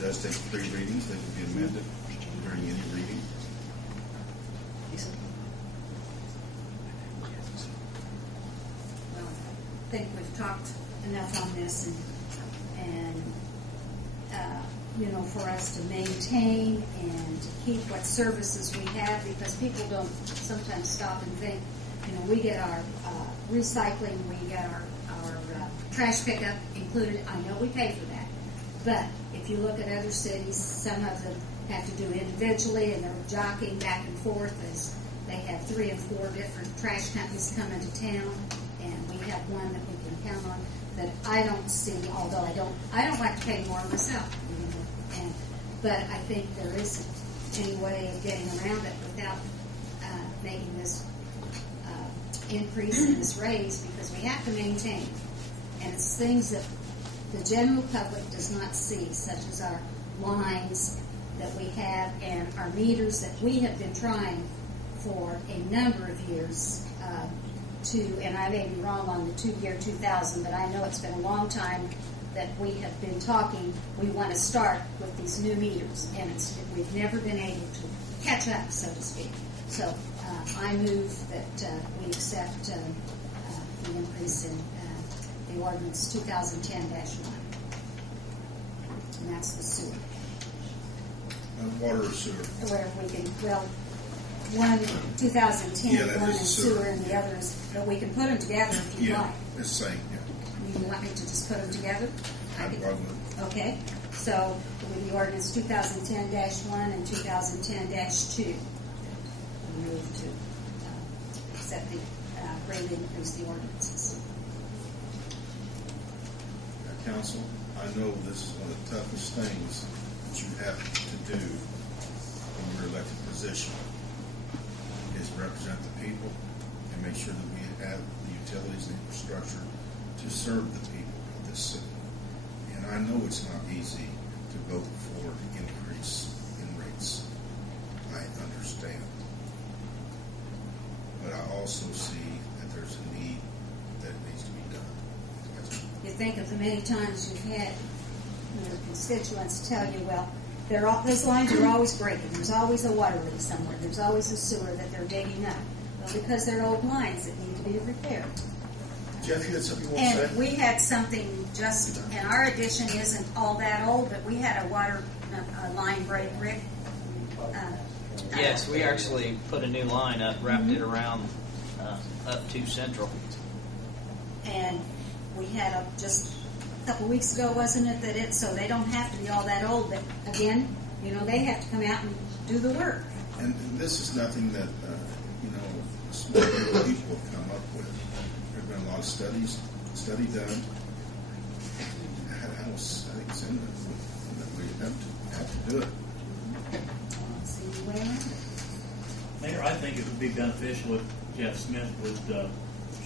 does take 3 readings. They can be amended during any reading. Well, I think we've talked enough on this, and for us to maintain and to keep what services we have, because people don't sometimes stop and think, we get our recycling, we get our trash pickup included. I know we pay for that. But if you look at other cities, some of them have to do individually, and they're jockeying back and forth as they have 3 and 4 different trash companies come into town, and we have one that we can count on that I don't see, although I don't like to pay more myself. But I think there isn't any way of getting around it without making this increase in this raise, because we have to maintain. And it's things that the general public does not see, such as our lines that we have and our meters that we have been trying for a number of years and I may be wrong on the year 2000, but I know it's been a long time that we have been talking. We want to start with these new meters, and we've never been able to catch up, so to speak. So I move that we accept the increase in the ordinance 2010-1, and that's the sewer. Water or sewer? Where we can, one 2010, one is sewer, and the other is, but we can put them together if you like. It's the same, You want me to just put them together? I would. Okay, so with the ordinance 2010-1 and 2010-2, we move to accept the rate increase the ordinances. Now, Council, I know this is one of the toughest things that you have to do in your elected position, is represent the people and make sure that we have the utilities and infrastructure to serve the people of this city. And I know it's not easy to vote for the increase in rates. I understand. But I also see that there's a need that needs to be done. You think of the many times you've had your constituents tell you, those lines are always breaking. There's always a water leak somewhere. There's always a sewer that they're digging up. Well, because they're old lines that need to be repaired. Jeff, you had something you want to say? And we had something and our addition isn't all that old, but we had a water line break, Rick. Yes, we actually put a new line up, wrapped it around up to Central. And we had just a couple weeks ago, wasn't it, so they don't have to be all that old, but again, they have to come out and do the work. And this is nothing that, smart people have come up with. There have been a lot of study done. I think it's in it that we have to do it. Mayor, I think it would be beneficial if Jeff Smith would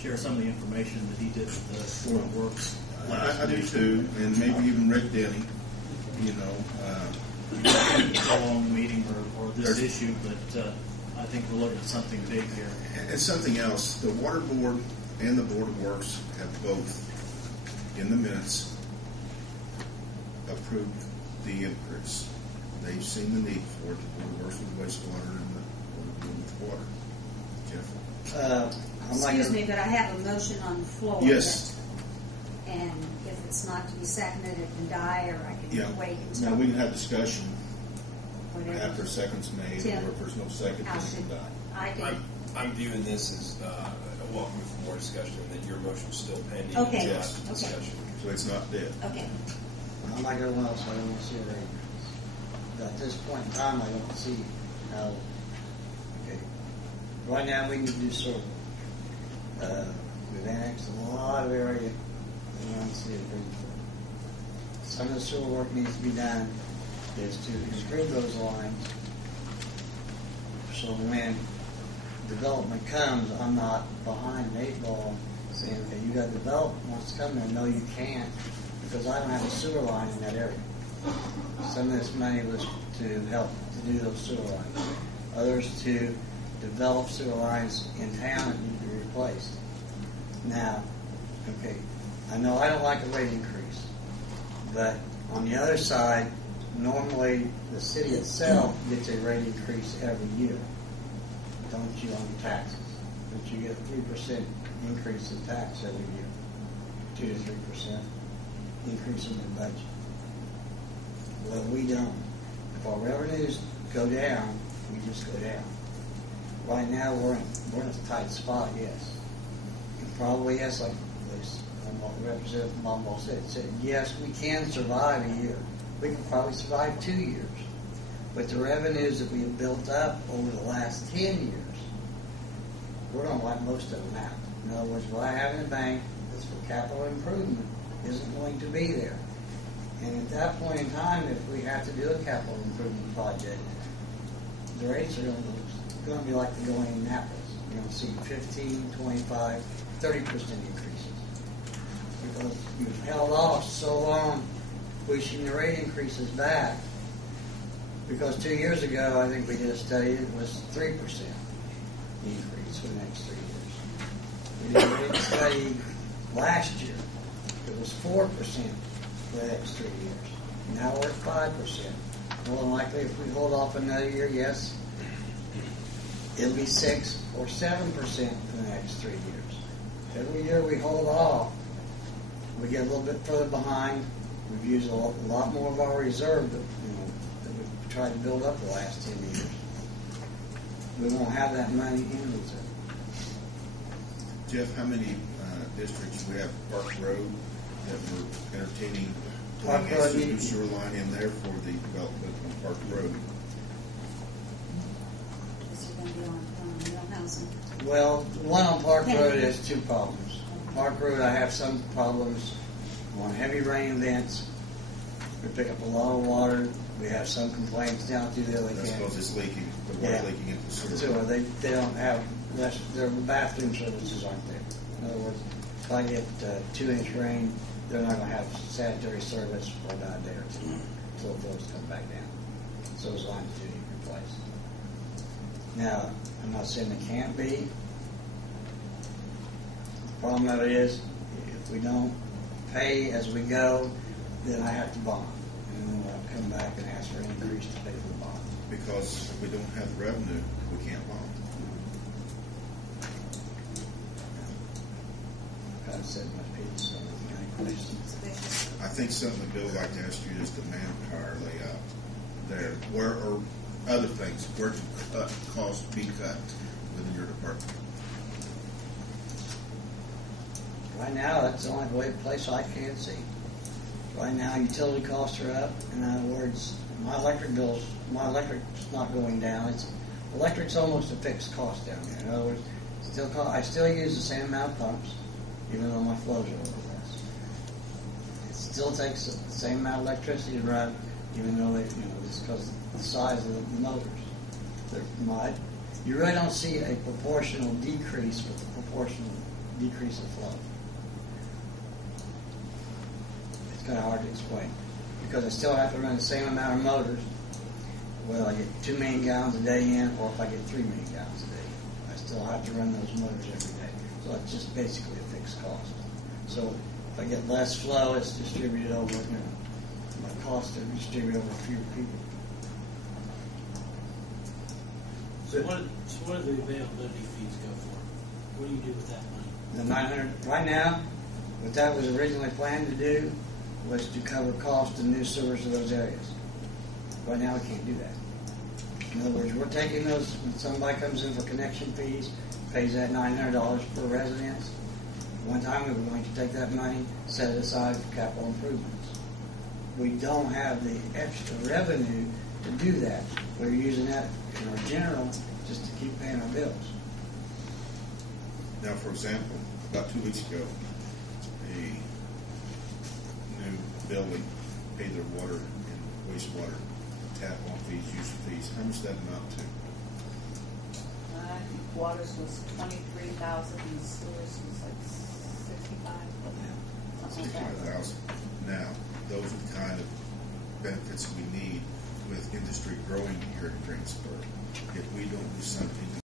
share some of the information that he did with the Board of Works. I do too, and maybe even Rick Denny. Along the meeting or this issue, but I think we're looking at something big here. And something else, the Water Board and the Board of Works have both, in the minutes, approved the increase. They've seen the need for it. The Board of Works with wastewater and the Board with water. Jeff? Excuse me, but I have a motion on the floor. Yes. And if it's not to be seconded, it can die, or I can wait until... Now, we can have discussion whatever. after a second's made, or if there's no second, it can die. I'm viewing this as a welcome for more discussion, and that your motion's still pending. Okay. Yes, discussion. So it's not dead. Okay. I'm like everyone else, I don't want to see a rate. But at this point in time, I don't see how. Okay. Right now, we need to do sewer. We've annexed a lot of area around the city of Greensburg. Some of the sewer work needs to be done is to improve those lines, so when development comes, I'm not behind the 8 ball saying, okay, you got development wants to come there. No, you can't, because I don't have a sewer line in that area. Some of this money was to help to do those sewer lines. Others to develop sewer lines in town that need to be replaced. Now, okay, I know I don't like a rate increase, but on the other side, normally the city itself gets a rate increase every year. Don't you on taxes? But you get a 3% increase in tax every year. 2 to 3% increase in your budget. Well, we don't. If our revenues go down, we just go down. Right now, we're in a tight spot, yes. And probably, yes, like Representative Mumble said, yes, we can survive a year. We can probably survive 2 years. But the revenues that we have built up over the last 10 years, we're going to wipe most of them out. In other words, what I have in the bank that's for capital improvement isn't going to be there. And at that point in time, if we have to do a capital improvement project, the rates are going to be like they're going in Annapolis. You're going to see 15, 25, 30% increases. Because you've held off so long pushing the rate increases back. Because 2 years ago, I think we did a study, it was 3% increase for the next 3 years. We did a rate study last year, it was 4% for the next 3 years. Now we're at 5%. More than likely, if we hold off another year, yes, it'll be 6 or 7% for the next 3 years. Every year we hold off, we get a little bit further behind. We've used a lot more of our reserve that we've tried to build up the last 10 years. We won't have that money in reserve. Jeff, how many districts we have Park Road that we're entertaining Park putting Road, a new sewer line in there for the development on Park Road? Is it going to be on Millhouse? Well, one on Park Road has 2 problems. Park Road, I have some problems on heavy rain events. We pick up a lot of water. We have some complaints down through there. That's because it's leaking. The water's leaking into the sewer. So they don't have, their bathroom services aren't there. In other words, if I get 2-inch rain, they're not going to have sanitary service for about a day or 2 until those come back down. So those lines do need replaced. Now, I'm not saying they can't be. The problem of it is, if we don't pay as we go, then I have to bond. And then I'll come back and ask for an increase to pay for the bond. Because if we don't have the revenue, we can't bond. I've said my piece, so any questions? Mm-hmm. I think something that Bill would like to ask you is the manpower layout there. Where are other things? Where can costs be cut within your department? Right now, that's the only place I can see. Right now, utility costs are up. In other words, my electric's not going down. Electric's almost a fixed cost down there. In other words, I still use the same amount of pumps, even though my flows are a little less. It still takes the same amount of electricity to run, even though it's because of the size of the motors. You really don't see a proportional decrease with a proportional decrease of flow. It's kind of hard to explain because I still have to run the same amount of motors, whether I get 2 million gallons a day in or if I get 3 million gallons a day in. I still have to run those motors every day. So it's just basically a fixed cost. So if I get less flow, it's distributed over, my costs are distributed over fewer people. So what do the availability fees go for? What do you do with that money? The 900, right now, what that was originally planned to do was to cover cost of new sewers to those areas. Right now, we can't do that. In other words, we're taking those, when somebody comes in for connection fees, pays that $900 per residence. One time we were going to take that money, set it aside for capital improvements. We don't have the extra revenue to do that. We're using that in our general just to keep paying our bills. Now, for example, about 2 weeks ago, a new building paid their water and wastewater tap-on fees, use fees. How much did that amount to? I think waters was 23,000 and sewers was like 65. Something like that. 65,000. Now, those are the kind of benefits we need with industry growing here in Greensburg. If we don't do something